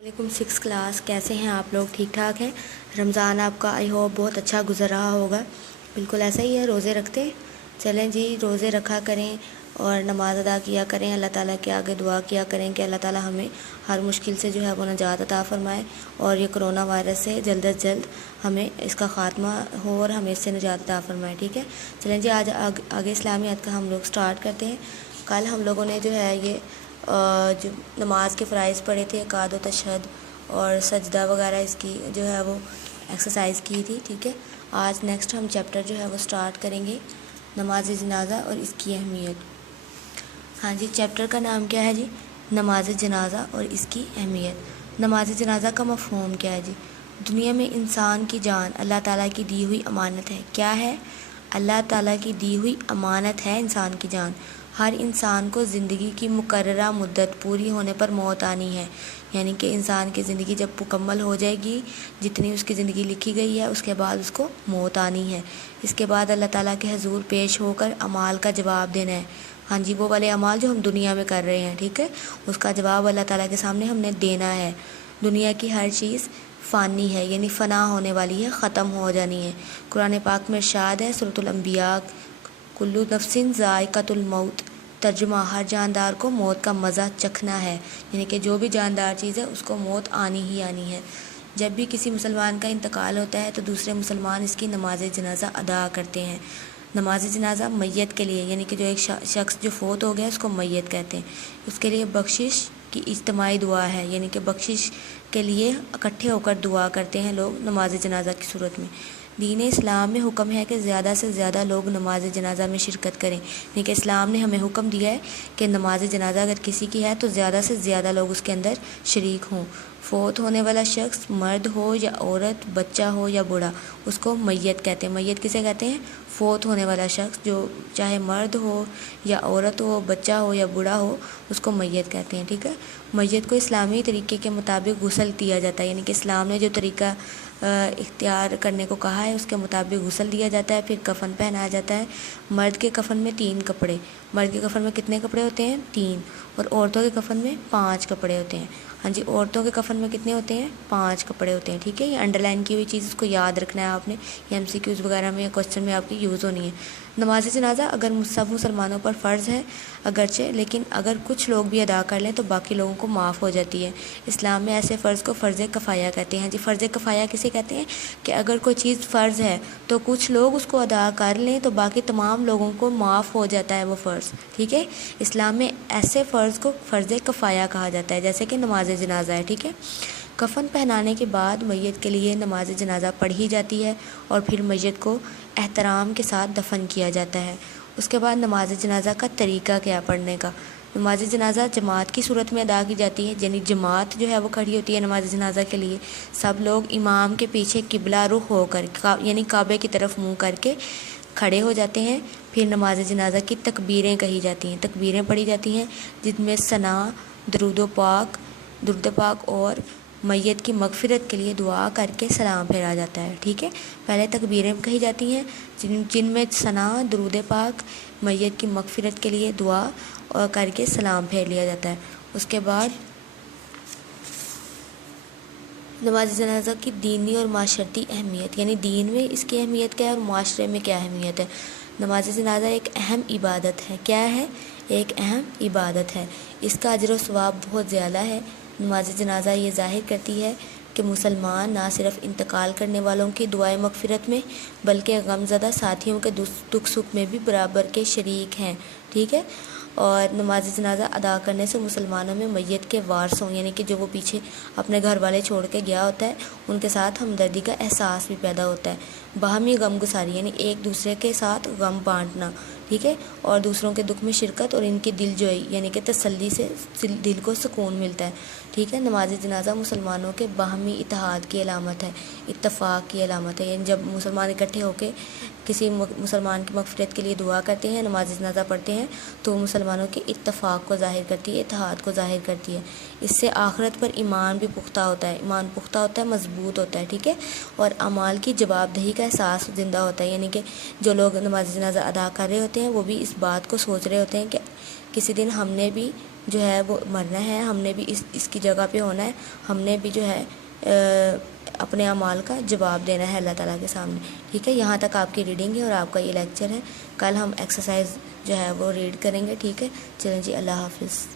वालेकुम 6 क्लास। कैसे हैं आप लोग? ठीक ठाक हैं? रमज़ान आपका आई होप बहुत अच्छा गुजर रहा होगा। बिल्कुल ऐसा ही है। रोज़े रखते हैं? चलें जी, रोज़े रखा करें और नमाज़ अदा किया करें। अल्लाह ताला के आगे दुआ किया करें कि अल्लाह ताला हमें हर मुश्किल से जो है वो निजात अता फ़रमाए और ये कोरोना वायरस से जल्द अज जल्द हमें इसका ख़ात्मा हो और हमें इससे निजात अता फ़रमाए। ठीक है, चलें जी, आज आगे इस्लामियत का हम लोग स्टार्ट करते हैं। कल हम लोगों ने जो है ये जो नमाज के फ़राइज़ पढ़े थे, इक़ाद व तशहद और सजदा वगैरह, इसकी जो है वो एक्सरसाइज की थी। ठीक है, आज नेक्स्ट हम चैप्टर जो है वो स्टार्ट करेंगे, नमाज जनाज़ा और इसकी अहमियत। हाँ जी, चैप्टर का नाम क्या है जी? नमाज जनाज़ा और इसकी अहमियत। नमाज जनाज़ा का मफ़हूम क्या है जी? दुनिया में इंसान की जान अल्लाह ताला की दी हुई अमानत है। क्या है? अल्लाह ताला की दी हुई अमानत है इंसान की जान। हर इंसान को ज़िंदगी की मुकर्ररा मुद्दत पूरी होने पर मौत आनी है, यानी कि इंसान की ज़िंदगी जब मुकम्मल हो जाएगी, जितनी उसकी ज़िंदगी लिखी गई है, उसके बाद उसको मौत आनी है। इसके बाद अल्लाह ताला के हजूर पेश होकर अमाल का जवाब देना है। हाँ जी, वो वाले अमाल जो हम दुनिया में कर रहे हैं, ठीक है, उसका जवाब अल्लाह ताला के सामने हमने देना है। दुनिया की हर चीज़ फ़ानी है, यानी फ़ना होने वाली है, ख़त्म हो जानी है। कुरान पाक में इरशाद है सूरतुल अंबिया, कुल्लु नफ्सिन ज़ाइक़तुल मौत। तर्जुमा, हर जानदार को मौत का मज़ा चखना है, यानी कि जो भी जानदार चीज़ है उसको मौत आनी ही आनी है। जब भी किसी मुसलमान का इंतकाल होता है तो दूसरे मुसलमान इसकी नमाज जनाज़ा अदा करते हैं। नमाज जनाज़ा मैयत के लिए, यानी कि जो एक शख्स जो फोत हो गया उसको मैयत कहते हैं, उसके लिए बख्शिश की इज्तिमाई दुआ है, यानी कि बख्शिश के लिए इकट्ठे होकर दुआ करते हैं लोग नमाज जनाज़ा की सूरत में। दीन इस्लाम में हुक्म है कि ज़्यादा से ज़्यादा लोग नमाज जनाज़ा में शिरकत करें, यानी कि इस्लाम ने हमें हुक्म दिया है कि नमाज जनाज़ा अगर किसी की है तो ज़्यादा से ज़्यादा लोग उसके अंदर शरीक हों। फोत होने वाला शख्स मर्द हो या औरत, बच्चा हो या बूढ़ा, उसको मैयत कहते हैं। मैयत किसे कहते हैं? फोत होने वाला शख्स, जो चाहे मर्द हो या औरत हो, बच्चा हो या बूढ़ा हो, उसको मैयत कहते हैं। ठीक है, मैयत को इस्लामी तरीके के मुताबिक गुस्ल दिया जाता है, यानी कि इस्लाम ने जो तरीका इख्तियार करने को कहा है उसके मुताबिक गुस्ल दिया जाता है, फिर कफन पहनाया जाता है। मर्द के कफन में 3 कपड़े, मर्द के कफन में कितने कपड़े होते हैं? 3, और औरतों के कफन में 5 कपड़े होते हैं। हाँ जी, औरतों के कफन में कितने होते हैं? 5 कपड़े होते हैं। ठीक है, ये अंडरलाइन की हुई चीज़ इसको याद रखना है आपने, ये MCQs वगैरह में या क्वेश्चन में आपकी यूज़ होनी है। नमाज जनाज़ा अगर सब मुसलमानों पर फ़र्ज़ है अगरचे, लेकिन अगर कुछ लोग भी अदा कर लें तो बाकी लोगों को माफ़ हो जाती है। इस्लाम में ऐसे फ़र्ज़ को फ़र्ज़ कफ़ाया कहते हैं। जी, फ़र्ज़ कफ़ाया किसे कहते हैं? कि अगर कोई चीज़ फ़र्ज़ है तो कुछ लोग उसको अदा कर लें तो बाकी तमाम लोगों को माफ़ हो जाता है वो फ़र्ज़। ठीक है, इस्लाम में ऐसे फ़र्ज़ को फ़र्ज़ कफ़ाया कहा जाता है, जैसे कि नमाज जनाज़ा है। ठीक है, कफ़न पहनाने के बाद मैयत के लिए नमाज जनाज़ा पढ़ी जाती है और फिर मैयत को एहतराम के साथ दफन किया जाता है। उसके बाद नमाज जनाज़ा का तरीका क्या पढ़ने का? नमाज जनाज़ा जमात की सूरत में अदा की जाती है, यानी जमात जो है वो खड़ी होती है नमाज जनाज़ा के लिए। सब लोग इमाम के पीछे किबला रुख होकर, यानी काबे की तरफ मुँह करके खड़े हो जाते हैं। फिर नमाज जनाज़ा की तकबीरें कही जाती हैं, तकबीरें पढ़ी जाती हैं, जिनमें सना, दरूद पाक और मैयत की मगफ़िरत के लिए दुआ करके सलाम फेरा जाता है। ठीक है, पहले तकबीरें कही जाती हैं जिनमें सना, दरूद पाक, मैयत की मगफ़िरत के लिए दुआ और करके सलाम फेर लिया जाता है। उसके बाद नमाज जनाज़ा की दीनी और माशरती अहमियत, यानी दीन में इसकी अहमियत क्या है और माशरे में क्या अहमियत है। नमाज जनाज़ा एक अहम इबादत है। क्या है? एक अहम इबादत है। इसका अजर व सवाब बहुत ज़्यादा है। नमाज जनाज़ा ये ज़ाहिर करती है कि मुसलमान ना सिर्फ इंतकाल करने वालों की दुआए मगफ़िरत में बल्कि गमज़दा साथियों के दुख सुख में भी बराबर के शरीक हैं। ठीक है, और नमाज जनाज़ा अदा करने से मुसलमानों में मैयत के वारसों, यानी कि जो वो पीछे अपने घर वाले छोड़ के गया होता है, उनके साथ हमदर्दी का एहसास भी पैदा होता है। बाहमी गम गुसारी, यानी एक दूसरे के साथ गम बांटना। ठीक है, और दूसरों के दुख में शिरकत और इनकी दिलजोई, यानी कि तसल्ली से दिल को सुकून मिलता है। ठीक है, नमाज जनाज़ा मुसलमानों के बाहमी इत्तेहाद की अलामत है, इत्तफ़ाक़ की अलामत है। यानी जब मुसलमान इकट्ठे होकर किसी मुसलमान की मगफ़िरत के लिए दुआ करते हैं, नमाज जनाज़ा पढ़ते हैं, तो मुसलमानों के इत्तफ़ाक़ को ज़ाहिर करती है, इत्तेहाद को ज़ाहिर करती है। इससे आखिरत पर ईमान भी पुख्ता होता है, ईमान पुख्ता होता है, मजबूत होता है। ठीक है, और अमाल की जवाबदही का एहसास ज़िंदा होता है, यानी कि जो लोग नमाज जनाज़ा अदा कर रहे होते हैं वो भी इस बात को सोच रहे होते हैं کسی دن ہم نے بھی جو ہے وہ مرنا ہے، ہم نے بھی اس کی جگہ پہ ہونا ہے، ہم نے بھی جو ہے اپنے اعمال کا جواب دینا ہے اللہ تعالیٰ کے سامنے، ٹھیک ہے۔ یہاں تک آپ کی ریڈنگ ہے اور آپ کا یہ لیکچر ہے، کل ہم ایکسرسائز جو ہے وہ ریڈ کریں گے، ٹھیک ہے۔ چلیں جی، اللہ حافظ۔